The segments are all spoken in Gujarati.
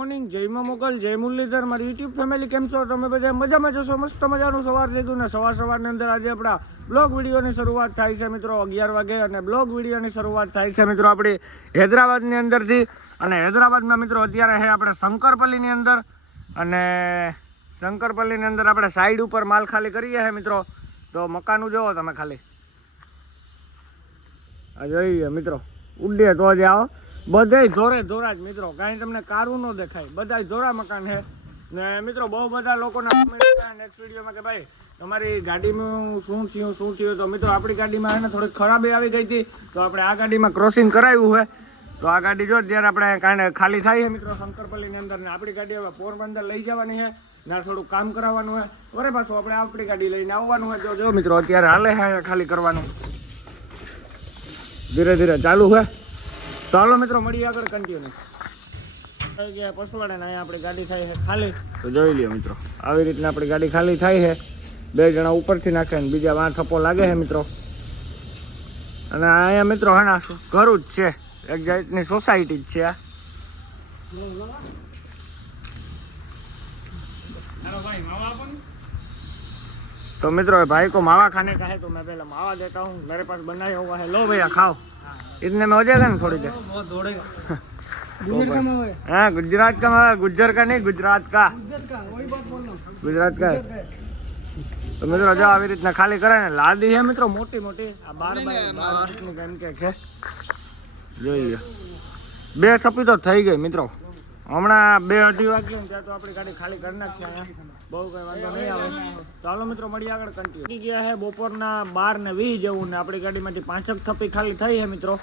મોર્નિંગ જય મોગલ જય મુરલીધર મારી યુટ્યુબ ફેમિલી કેમ છો તમે બધા મજામાં જશો મસ્ત મજાનું સવાર થઈ ગયું ને સવારની અંદર આજે આપણા બ્લોગ વિડીયોની શરૂઆત થાય છે મિત્રો 11 વાગે અને બ્લોગ વિડીયોની શરૂઆત થાય છે મિત્રો આપણી હૈદરાબાદની અંદરથી અને હૈદરાબાદમાં મિત્રો અત્યારે છે આપણે શંકરપલ્લીની અંદર અને શંકરપલ્લીની અંદર આપણે સાઈડ ઉપર માલ ખાલી કરીએ છે મિત્રો તો મકાનું જોવો તમે ખાલી આ જોઈએ મિત્રો ઉડે તો જ આવો બધાય ધોરા જ મિત્રો કાંઈ તમને કારું ન દેખાય બધાય ધોરા મકાન છે ને મિત્રો બહુ બધા લોકોના કમેન્ટ નેક્સ્ટ વિડીયોમાં કે ભાઈ તમારી ગાડીમાં શું થયું તો મિત્રો આપણી ગાડીમાં છે ને થોડીક ખરાબી આવી ગઈ હતી તો આપણે આ ગાડીમાં ક્રોસિંગ કરાવ્યું છે તો આ ગાડી જો ત્યારે આપણે કાંઈ ખાલી થાય છે મિત્રો શંકરપલ્લીની અંદર ને આપણી ગાડી હવે પોરબંદર લઈ જવાની છે ના થોડું કામ કરાવવાનું હોય વરે પાછું આપણે આપણી ગાડી લઈને આવવાનું હોય જો મિત્રો અત્યારે હાલે છે ખાલી કરવાનું ધીરે ધીરે ચાલુ છે ચાલો મિત્રો મળીએ આગળ કન્ટિન્યુ થઈ ગયા પસવાડે ને અહીંયા આપણી ગાડી થાય છે ખાલી તો જોઈ લ્યો મિત્રો આવી રીતના આપણી ગાડી ખાલી થાય છે 2 જણા ઉપરથી નાખે ને બીજા વાં થપ્પો લાગે છે મિત્રો અને અહીંયા મિત્રો હે ના ઘરું જ છે એક જાતની સોસાયટી જ છે આ तो मित्रों भाई को मावा खाने का है तो मैं पहले मावा देता हूँ मेरे पास बनाया हुआ है लो भैया खाओ इतने में हो जाएगा ना थोड़ी देर बहुत दौड़ेगा हाँ गुजरात का मावा गुज्जर का नहीं गुजरात का वही बात बोल रहा हूँ गुजरात का तो मित्रों जो આવી રીતના ખાલી કરાય ને લાદી છે મિત્રો મોટી મોટી આ 12 ની કેમ કે છે જોઈએ 2 થપ્પી તો થઈ ગઈ મિત્રો હમણાં 2-2:30 વાગ્યા ત્યાં તો આપણી ગાડી ખાલી કરી નાખી અહીંયા બહુ કઈ વાંધો નહીં આવે ચાલો મિત્રો મળીએ આગળ કન્ટિન્યુ ગયા છે બપોરના 12:20 જેવું ને આપણી ગાડીમાંથી 5 થપ્પી ખાલી થઈ છે મિત્રો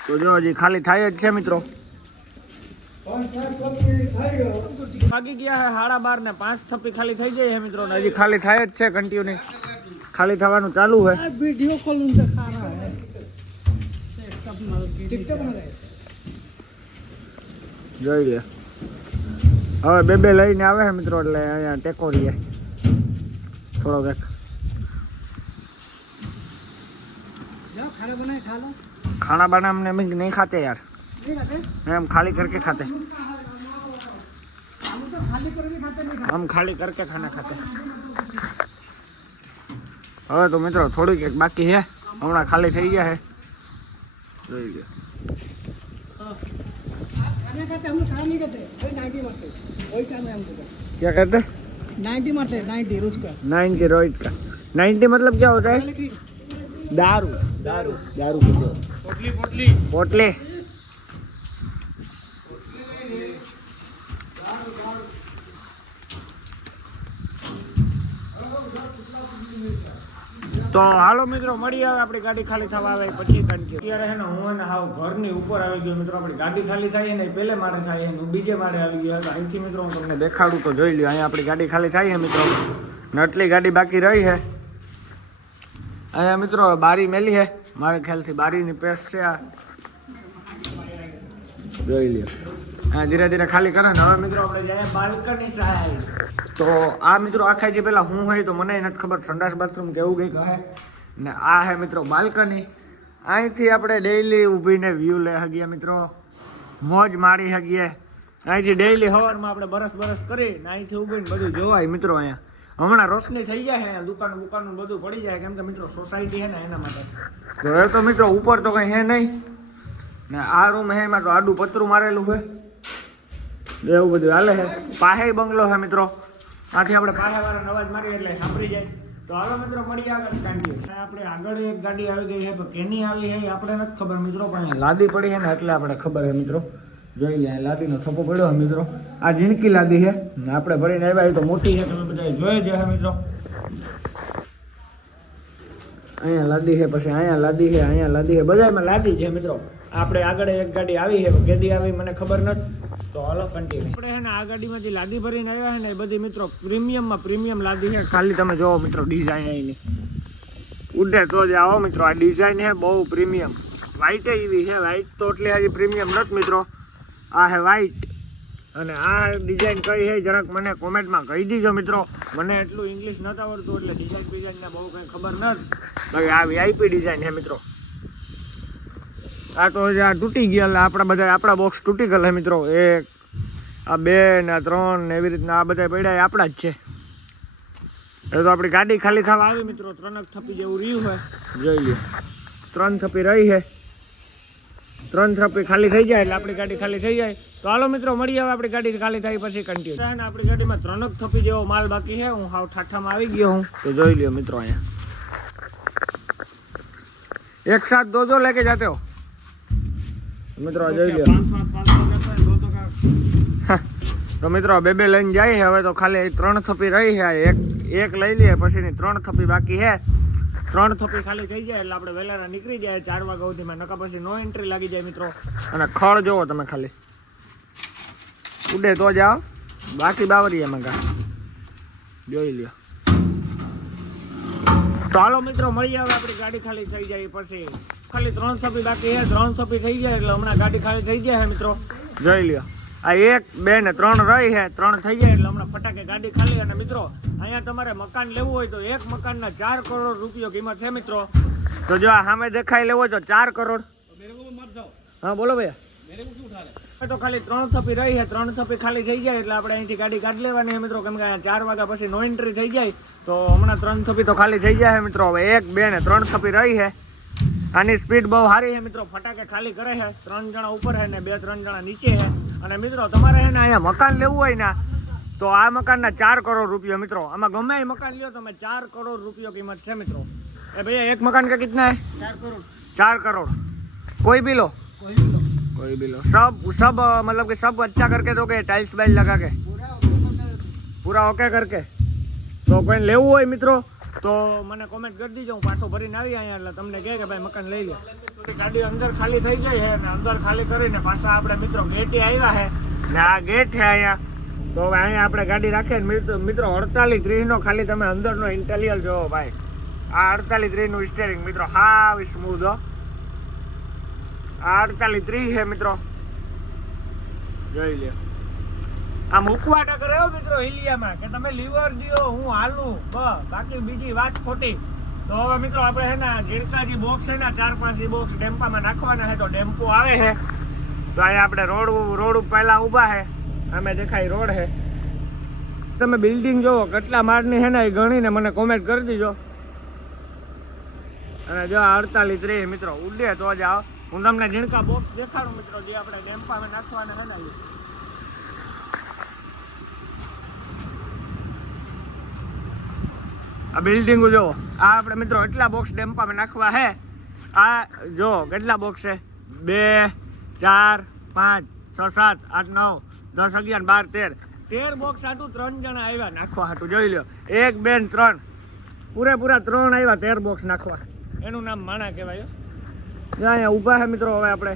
તો જો હજી ખાલી થાય જ છે મિત્રો વાગી ગયા છે 12:30 ને 5 થપ્પી ખાલી થઈ જાય છે મિત્રો ને હજી ખાલી થાય જ છે કન્ટિન્યુ ખાલી થવાનું ચાલુ છે વિડિયો કોલ दिखा रहा है टिकटॉक में જોઈ લે હવે બે લઈને આવે છે મિત્રો એટલે અહીંયા ટેકો રહીએ થોડો કંઈક खाना बना हमने नहीं खाते यार हम खाली करके खाते हम खाली करके खाना खाते હવે તો મિત્રો થોડીક એક બાકી છે હમણાં ખાલી થઈ ગયા છે જોઈ લે हम खाना नहीं करते वही 90 मारते वही काम है हमको क्या करते 90 मारते 90 रोज का 90 रोज का 90 मतलब क्या होता है दारू दारू दारू पोटली पोटली पोटली તો હાલો મિત્રો મળી આવે આપણી ગાડી ખાલી થવા આવે પછી કન્ટિન્યુ અત્યારે છે ને હું એને હાવ ઘરની ઉપર આવી ગયો મિત્રો આપણી ગાડી ખાલી થાય ને પહેલે માળે થાય ને બીજે માળે આવી ગયો અહીંથી મિત્રો હું તમને દેખાડું તો જોઈ લ્યો અહીંયા આપણી ગાડી ખાલી થાય છે મિત્રો નટલી ગાડી બાકી રહી છે અહીંયા મિત્રો બારી મેલી છે મારા ખ્યાલથી બારીની પેસ છે આ જોઈ લ્યો હા ધીરે ધીરે ખાલી કરે ને હવે મિત્રો આપણે જઈએ બાલ્કની સાઈડ તો આ મિત્રો આખા જે પેલા હું હોય તો મને નથી ખબર સંડાસ બાથરૂમ કેવું કંઈક હે ને આ હે મિત્રો બાલ્કની અહીંથી આપણે ડેઈલી ઊભીને વ્યૂ લઈ શકીએ મિત્રો મોજ મારી શકીએ અહીંથી ડેઈલી સવારમાં આપણે બરસ કરી ને અહીંથી ઊભીને બધું જોવાય મિત્રો અહીંયા હમણાં રોશની થઈ જાય અહીંયા દુકાન બધું પડી જાય કેમ કે મિત્રો સોસાયટી છે ને એના માટે તો એ તો મિત્રો ઉપર તો કંઈ હે નહીં ને આ રૂમ હે એમાં તો આડું પતરું મારેલું છે એવું બધું હાલે છે પાહે બંગલો છે મિત્રો આથી આપણે પાયાવાળાનો અવાજ મારીએ એટલે સાંભળી જાય તો હાલો મિત્રો મળી આગળ કાંડીએ આપણે આગળ એક ગાડી આવી ગઈ છે તો કેની આવી છે આપણે નથી ખબર મિત્રો પણ લાદી પડી છે ને એટલે આપણે ખબર છે મિત્રો જોઈ લે લાદીનો થપ્પો પડ્યો છે મિત્રો આ ઝીણકી લાદી છે ને આપણે ભરીને આવ્યા તો મોટી છે તમે બધા જોઈ જ છે મિત્રો અહીંયા લાદી છે પછી અહીંયા લાદી છે અહીંયા લાદી છે બધામાં લાદી છે મિત્રો આપણે આગળ એક ગાડી આવી છે કેદી આવી મને ખબર નથી તો હાલો કન્ટિન્યુ આપણે છે ને આ ગાડીમાંથી લાદી ભરીને આવ્યા છે ને એ બધી મિત્રો પ્રીમિયમ લાદી છે ખાલી તમે જોવો મિત્રો ડિઝાઇન અહીંની ઉડે તો જ આવો મિત્રો આ ડિઝાઇન છે બહુ પ્રીમિયમ વ્હાઈટ એવી છે વ્હાઈટ તો એટલે હજી પ્રીમિયમ નથી મિત્રો આ છે વ્હાઈટ અને આ ડિઝાઇન કઈ છે જરાક મને કોમેન્ટમાં કહી દીજો મિત્રો મને એટલું ઇંગ્લિશ નથી આવડતું એટલે ડિઝાઇનના બહુ કંઈ ખબર નથી બાકી આ વીઆઈપી ડિઝાઇન છે મિત્રો આ તો તૂટી ગયા એટલે આપણા બોક્સ તૂટી ગયેલા મિત્રો એક આ 2 ને 3 ને એવી રીતના આ બધા પડ્યા એ આપણા જ છે. એ તો આપણી ગાડી ખાલી થવા આવી મિત્રો. 3 થપ્પી જેવું રહ્યું હોય જોઈ લ્યો. 3 થપ્પી રહી છે. 3 થપ્પી ખાલી થઈ જાય એટલે આપણી ગાડી ખાલી થઈ જાય. તો હાલો મિત્રો મળીએ હવે આપણી ગાડી ખાલી થાય પછી કન્ટિન્યુ. આપણી ગાડીમાં 3 થપ્પી જેવો માલ બાકી છે. હું હાવ ઠાઠામાં આવી ગયો હું. તો જોઈ લ્યો મિત્રો અહીંયા એક સાથ દો લેકે જાતે હો મિત્રો. જોઈ લ્યો તો મિત્રો 2 લઈને જાય છે. હવે તો ખાલી 3 થપ્પી રહી છે. એક લઈ લઈએ પછીની 3 થપ્પી બાકી છે. 3 થપ્પી ખાલી થઈ જાય એટલે આપણે વહેલા નીકળી જાય 4 વાગ્યા સુધીમાં. નકા પછી નો એન્ટ્રી લાગી જાય મિત્રો. અને ખળ જોવો તમે ખાલી ઉડે તો જાઓ બાકી બાવરી એમાં કા જોઈ લ્યો. તો હાલો મિત્રો મળીએ હવે આપણી ગાડી ખાલી થઈ જાય પછી. ખાલી 3 થપ્પી બાકી છે. 3 થપ્પી થઈ જાય એટલે હમણાં ગાડી ખાલી થઈ જાય મિત્રો. જોઈ લ્યો આ 1 2 ને 3 રહી છે. 3 થઈ જાય એટલે હમણાં ફટાકે ગાડી ખાલી. અને મિત્રો અહીંયા તમારે મકાન લેવું હોય તો એક મકાનના 4 કરોડ રૂપિયા કિંમત છે મિત્રો. તો જો આ સામે દેખાઈ લેવો તો 4 કરોડ. હા બોલો ભાઈ. તો ખાલી 3 થપ્પી રહી છે. 3 થપ્પી ખાલી થઈ જાય એટલે આપણે અહીંથી ગાડી કાઢી લેવાની છે મિત્રો. કેમ કે અહીંયા 4 વાગ્યા પછી નો એન્ટ્રી થઈ જાય તો હમણાં 3 થપ્પી તો ખાલી થઈ જાય મિત્રો. હવે 1 2 ને 3 થપ્પી રહી છે. આની સ્પીડ બહુ સારી છે મિત્રો. ફટાકે ખાલી કરે છે. 3 જણા ઉપર છે ને 2-3 જણા નીચે છે. અને મિત્રો તમારે છે ને અહીંયા મકાન લેવું હોય ને તો આ મકાનના 4 કરોડ રૂપિયા મિત્રો. આમાં ગમે એ મકાન લ્યો તમે 4 કરોડ રૂપિયા કિંમત છે મિત્રો. એ भैया एक मकान का कितना है? 4 करोड़। कोई भी लो, कोई भी लो, सब मतलब कि सब अच्छा करके दोगे? टाइल्स वाइल्स लगा के पूरा ओके करके? तो कोई लेવું હોય મિત્રો તો મને કોમેન્ટ કરી દીજો, હું પાછો ભરીને આવી અહીંયા એટલે તમને કહે કે ભાઈ મકાન લઈ લો. ગાડી અંદર ખાલી થઈ ગઈ છે ને અંદર ખાલી કરીને પાછા આપણે મિત્રો ગેટે આવ્યા છે ને આ ગેટ છે અહીંયા. તો હવે અહીંયા આપણે ગાડી રાખીએ મિત્રો 48-30 નો ખાલી તમે અંદરનો ઇન્ટેરિયર જોવો ભાઈ. આ 48-30 નું સ્ટીયરિંગ મિત્રો હાવ સ્મૂધ હો. આ 48-30 છે મિત્રો, જોઈ લ્યો. આ મૂકવા ટકર રહ્યો મિત્રો હિલિયામાં કે તમે લીવર દિયો હું હાલું બાકી બીજી વાત ખોટી. તો હવે મિત્રો આપણે છે ને ઝીણકાજી બોક્સ છે ને 4-5 બોક્સ ડેમ્પામાં નાખવાના છે. તો ડેમ્પો આવે છે તો અહીંયા આપણે રોડ પહેલા ઊભા છે, અમે દેખાય રોડ છે. તમે બિલ્ડિંગ જોવો કેટલા માળની છે ને એ ગણીને મને કોમેન્ટ કરી દીજો. અને જો 48-30 મિત્રો ઉડે તો જ આવો. હું તમને ઝીણકા બોક્સ દેખાડું મિત્રો જે આપણે ડેમ્પામાં નાખવાના છે ને. આ બિલ્ડિંગો જો આ આપણે મિત્રો એટલા બોક્સ ડેમ્પામાં નાખવા છે. આ જો કેટલા બોક્સ છે 2 4 5 6 7 8 9 10 11 12 13 બોક્સ આટું 3 જણા આવ્યા નાખવા હાટું. જોઈ લો 1 2 3 પૂરેપૂરા 3 આવ્યા 13 બોક્સ નાખવા. એનું નામ માણા કહેવાય. અહીંયા ઊભા છે મિત્રો હવે આપણે.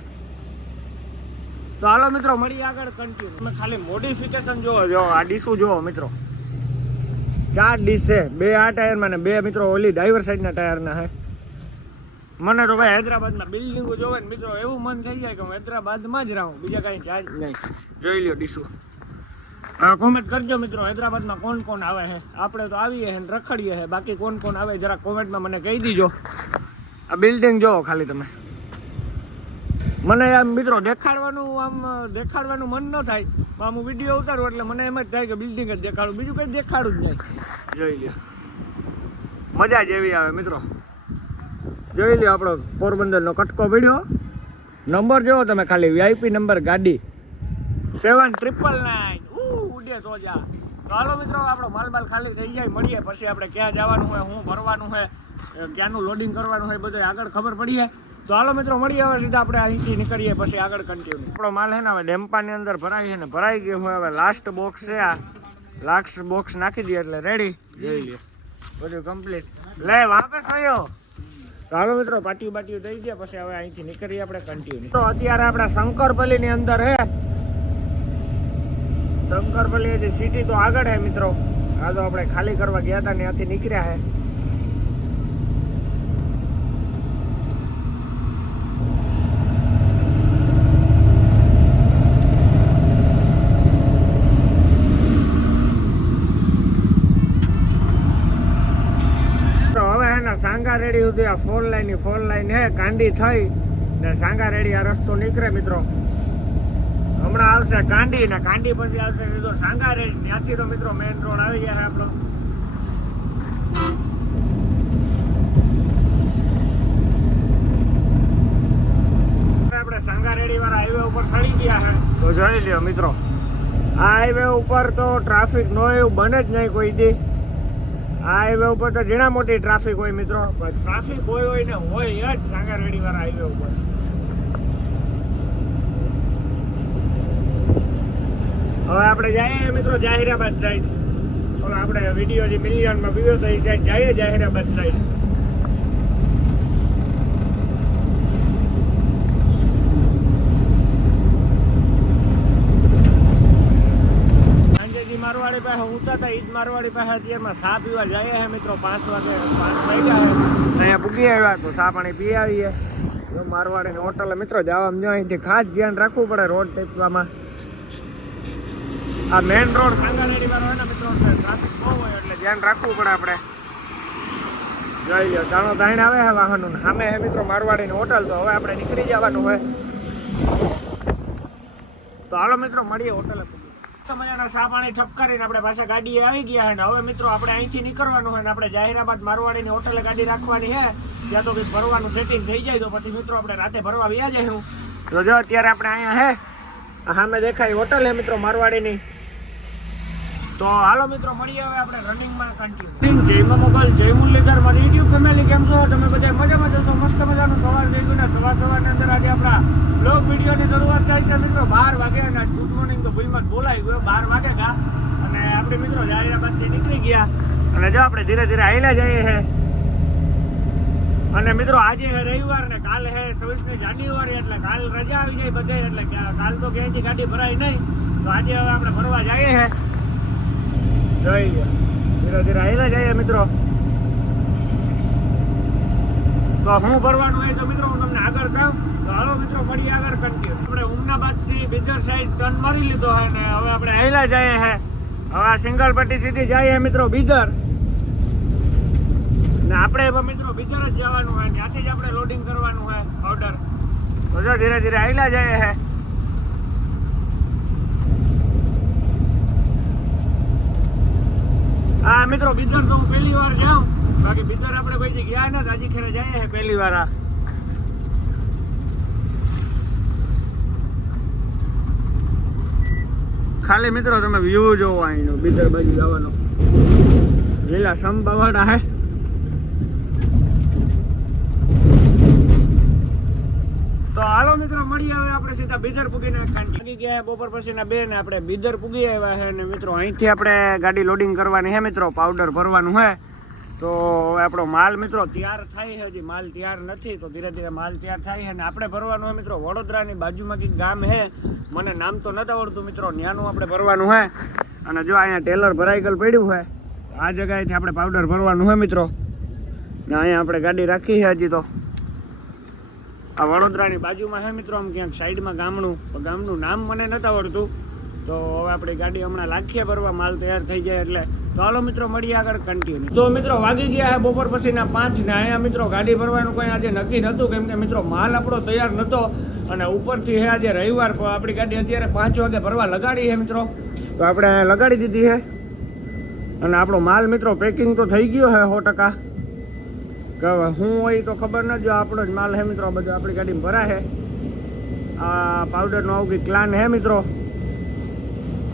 તો હાલો મિત્રો મળીએ આગળ કન્ટિન્યુ. તમે ખાલી મોડિફિકેશન જો આ ડીસું જુઓ મિત્રો. 4 ડીશ છે, 2 આ ટાયરમાં ને 2 મિત્રો ઓલી ડ્રાઈવર સાઈડના ટાયરના છે. મને તો ભાઈ હૈદરાબાદમાં બિલ્ડિંગો જોવે ને મિત્રો એવું મન થઈ જાય કે હું હૈદરાબાદમાં જ રહું, બીજા કાંઈ ચાર્જ નહીં. જોઈ લ્યો ડીસું. કોમેન્ટ કરજો મિત્રો હૈદરાબાદમાં કોણ કોણ આવે છે. આપણે તો આવીએ છે ને રખડીએ છે, બાકી કોણ કોણ આવે જરા કોમેન્ટમાં મને કહી દીજો. આ બિલ્ડિંગ જોવો ખાલી તમે. મને આમ મિત્રો દેખાડવાનું મન ન થાય. આમ હું વિડીયો ઉતારું એટલે મને એમ જ થાય કે બિલ્ડિંગ જ દેખાડું, બીજું કંઈ દેખાડું જ નહીં. જોઈ લ્યો મજા જ એવી આવે મિત્રો. જોઈ લ્યો આપણો પોરબંદરનો કટકો પડ્યો. નંબર જોવો તમે ખાલી, VIP નંબર ગાડી 7999 ઉડે તો જા. તો હાલો મિત્રો આપણો માલ ખાલી થઈ જાય, મળીએ પછી આપણે ક્યાં જવાનું હોય, શું ભરવાનું હોય, ક્યાંનું લોડિંગ કરવાનું હોય બધું આગળ ખબર પડીએ. તો હાલો મિત્રો મળીએ હવે સીધા આપણે અહીંથી નીકળીએ પછી આગળ કન્ટિન્યુ. આપણો માલ છે ને હવે ડેમ્પાની અંદર ભરાય છે ને ભરાઈ ગયો હોય. હવે લાસ્ટ બોક્સ છે, આ લાસ્ટ બોક્સ નાખી દઈએ એટલે રેડી. જોઈ લે બધું કમ્પ્લીટ. લે વાપસ આવ્યો. તો હાલો મિત્રો પાટિયું થઈ ગયા પછી હવે અહીંથી નીકળીએ આપણે કન્ટિન્યુ. તો અત્યારે આપણા શંકરપલ્લીની અંદર છે. શંકરપલ્લી હજી સિટી તો આગળ છે મિત્રો. આ તો આપણે ખાલી કરવા ગયા હતા ત્યાંથી નીકળ્યા છે. સાંગા રેડી સુધી આ 4 લાઈન હે કાંડી થઈ ને સાંગા રેડી આ રસ્તો નીકળે મિત્રો. હમણાં આવશે કાંડી ને કાંડી પછી આવશે સીધો સાંગારેડી. ત્યાંથી તો મિત્રો મેઇન રોડ આવી ગયા છે આપણો. આપણે સાંગારેડી વાળા હાઈવે ઉપર ચડી ગયા છે. તો જોઈ લ્યો મિત્રો, આ હાઈવે ઉપર તો ટ્રાફિક નો એવું બને જ નહીં કોઈ દી. આ હાઈવે ઉપર તો ઘણા મોટી ટ્રાફિક હોય મિત્રો, પણ ટ્રાફિક હોય ને હોય જ સાંગારેડી વાળા હાઈવે ઉપર. હવે આપણે જઈએ મિત્રો જાહેરાબાદ સાઈડ. ઓલો આપણે વિડીયો જે મિલિયનમાં પીવ્યો તો એ સાઈડ જઈએ જાહેરાબાદ સાઈડ. મારવાડી પાસે ઉતારતા ઈદ મારવાડી પાસે અત્યારમાં ચા પીવા જઈએ છે મિત્રો. 5 વાગ્યા છે, અહીંયા પૂગી આવ્યા તો ચા પાણી પી આવીએ. મારવાડીની હોટલ મિત્રો જવામાં જો અહીંથી ખાસ ધ્યાન રાખવું પડે રોડ ટેપવામાં. આ મેઇન રોડ સાંગારેડી વાળો હોય ને મિત્રો, ટ્રાફિક બહુ હોય એટલે ધ્યાન રાખવું પડે આપણે. જોઈ લો જાણો દાણ આવે છે વાહનો સામે હે મિત્રો મારવાડીની હોટલ. તો હવે આપણે નીકળી જવાનું હોય. તો હાલો મિત્રો મળીએ હોટલે. મજાના ચા પાણી ઠપકારીને આપણે પાછા ગાડીએ આવી ગયા છે. હવે મિત્રો આપણે અહીંથી નીકળવાનું હોય ને આપણે જાહેરાબાદ મારવાડીની હોટલે ગાડી રાખવાની છે. ત્યાં તો કંઈક ભરવાનું સેટિંગ થઈ જાય તો પછી મિત્રો આપણે રાતે ભરવા વ્યા જાય. હું તો જો અત્યારે આપણે અહીંયા હે સામે દેખાય હોટલ હે મિત્રો મારવાડીની. તો હાલો મિત્રો મળીએ હવે આપણે રનિંગમાં કન્ટિન્યુ. જય મોગલ, જય મુરલીધર, મારી યુટ્યુબ ફેમિલી કેમ છો તમે બધા? મજામાં જશો? મસ્ત મજાનું સવાર થઈ ગયું ને સવારની અંદર આજે આપણા બ્લોગ વિડીયોની શરૂઆત થાય છે મિત્રો 12 વાગે. અને ગુડ મોર્નિંગ તો ભૂલમાં જ બોલાઈ ગયો 12 વાગે ગા. અને આપણે મિત્રો જાહેરાબાદથી નીકળી ગયા અને જો આપણે ધીરે ધીરે હાલ્યા જઈએ છે. અને મિત્રો આજે હે રવિવાર ને કાલ હે 26મી જાન્યુઆરી એટલે કાલ રજા આવી જાય બધે. એટલે કાલ તો ક્યાંયથી ગાડી ભરાય નહીં. તો આજે હવે આપણે ભરવા જઈએ છે. જોઈ લો ધીરે ધીરે હાલ્યા જઈએ મિત્રો. તો હું ભરવાનું હોય તો મિત્રો હું તમને આગળ કહું. તો હાલો મિત્રો મળીએ આગળ કન્ટિન્યુ. આપણે ઉમનાબાદથી બીદર સાઈડ ટર્ન મારી લીધો છે ને હવે આપણે હાલ્યા જઈએ છે. હવે આ સિંગલ પટ્ટી સીધી જઈએ મિત્રો બીદર. ને આપણે મિત્રો બીદર જ જવાનું હોય, ત્યાંથી જ આપણે લોડિંગ કરવાનું હોય ઓર્ડર. તો જો ધીરે ધીરે હાલ્યા જઈએ છે. હા મિત્રો બીદર તો હું પહેલી વાર જાઉં. બાકી બીદર આપણે કોઈ ગયા ને રાજી ખેરે જઈએ છે પહેલી વાર. આ ખાલી મિત્રો તમે વ્યૂ જોવો અહીંનો બીદર બાજુ જવાનો. લીલા સંભાવાડા હે. તો હાલો મિત્રો મળીએ હવે આપણે સીધા બીદર પૂગીને લાગી ગયા બપોર પછીના 2 ને આપણે બીદર પૂગી આવ્યા છે. અને મિત્રો અહીંથી આપણે ગાડી લોડિંગ કરવાની છે મિત્રો, પાવડર ભરવાનું છે. તો હવે આપણો માલ મિત્રો તૈયાર થાય છે. હજી માલ તૈયાર નથી તો ધીરે ધીરે માલ તૈયાર થાય છે. અને આપણે ભરવાનું હોય મિત્રો વડોદરાની બાજુમાં કંઈક ગામ છે, મને નામ તો નથી આવડતું મિત્રો. ત્યાંનું આપણે ભરવાનું છે. અને જો અહીંયા ટેલર ભરાઈ ગયેલ પડ્યું છે. આ જગ્યાએથી આપણે પાવડર ભરવાનું હોય મિત્રો. ને અહીંયા આપણે ગાડી રાખી છે હજી. તો આ વડોદરાની બાજુમાં છે મિત્રો, આમ ક્યાંક સાઈડમાં ગામનું નામ મને નથી આવડતું. તો હવે આપણી ગાડી હમણાં લાખીએ ભરવા, માલ તૈયાર થઈ જાય એટલે. તો હાલો મિત્રો મળીએ આગળ કન્ટિન્યુ. તો મિત્રો વાગી ગયા છે બપોર પછીના 5 ને અહીંયા મિત્રો ગાડી ભરવાનું કંઈ આજે નક્કી નહોતું, કેમ કે મિત્રો માલ આપણો તૈયાર નહોતો. અને ઉપરથી છે આજે રવિવાર, આપણી ગાડી અત્યારે 5 વાગે ભરવા લગાડી છે મિત્રો. તો આપણે લગાડી દીધી છે. અને આપણો માલ મિત્રો પેકિંગ તો થઈ ગયો છે 100%. હું હોય તો ખબર ન જો આપણો જ માલ હે મિત્રો બધું આપણી ગાડીમાં ભરા છે. આ પાવડરનો આવું કંઈક પ્લાન હે મિત્રો.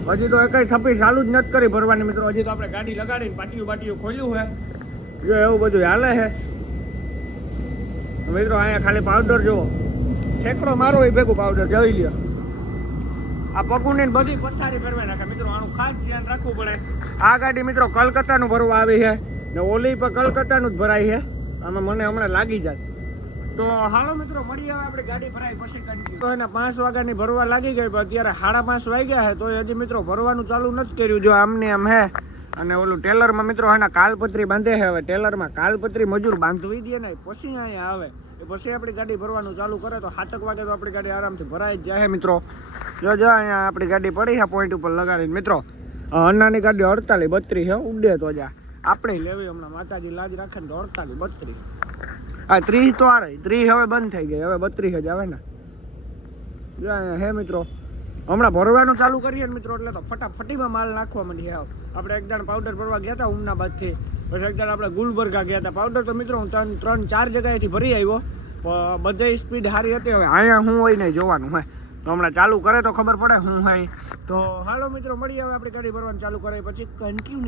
હજી તો એકઈ થપ્પી ચાલુ જ નથી કરી ભરવાની મિત્રો. હજી તો આપણે ગાડી લગાડીને પાટિયું ખોલ્યું છે. જો એવું બધું હાલે છે મિત્રો. અહીંયા ખાલી પાવડર જુઓ, ઠેકડો મારો એ ભેગું પાવડર જોઈ લ્યો. આ પગુની બધી પથારી ફેરવાઈ નાખે મિત્રો. આનું ખાસ ધ્યાન રાખવું પડે. આ ગાડી મિત્રો કલકત્તાનું ભરવા આવી છે ને ઓલી પર કલકત્તાનું જ ભરાય છે. આમાં મને હમણાં લાગી જાય. તો હાલો મિત્રો મળીએ હવે આપણે ગાડી ભરાય પછી કન્ટિન્યુ. તો એને 5 વાગ્યાની ભરવા લાગી ગઈ, પણ અત્યારે 5:30 વાગ્યા છે તો હજી મિત્રો ભરવાનું ચાલુ નથી કર્યું. જો આમને આમ હે. અને ઓલું ટેલરમાં મિત્રો એના કાલપત્રી બાંધે છે. હવે ટેલરમાં કાલપત્રી મજૂર બાંધવી દે ને પછી અહીંયા આવે એ પછી આપણી ગાડી ભરવાનું ચાલુ કરે તો 7 વાગે તો આપણી ગાડી આરામથી ભરાઈ જ જાય મિત્રો. જો અહીંયા આપણી ગાડી પડી છે પોઈન્ટ ઉપર લગાડીને મિત્રો. અન્નાની ગાડી 48 32 છે ઉડે તો જા આપણે લેવી હમણાં માતાજી લાજ રાખે ને 48 32. આ 30 તો આ રહી 30 હવે બંધ થઈ ગઈ, હવે 32 જ આવે ને. જો અહીંયા હે મિત્રો હમણાં ભરવાનું ચાલુ કરીએ ને મિત્રો એટલે તો ફટાફટીમાં માલ નાખવા માંડીએ. આપણે એકદમ પાવડર ભરવા ગયા હતા ઉમનાબાદથી, પછી એકદમ આપણે ગુલબર્ગા ગયા હતા. પાવડર તો મિત્રો હું 3-4 જગ્યાએથી ભરી આવ્યો, બધે સ્પીડ સારી હતી. હવે અહીંયા હું હોય નહીં જોવાનું હોય, તો હમણાં ચાલુ કરે તો ખબર પડે હું હોય. તો હાલો મિત્રો મળીએ હવે આપણી ગાડી ભરવાનું ચાલુ કરે પછી કન્ટિન્યુ.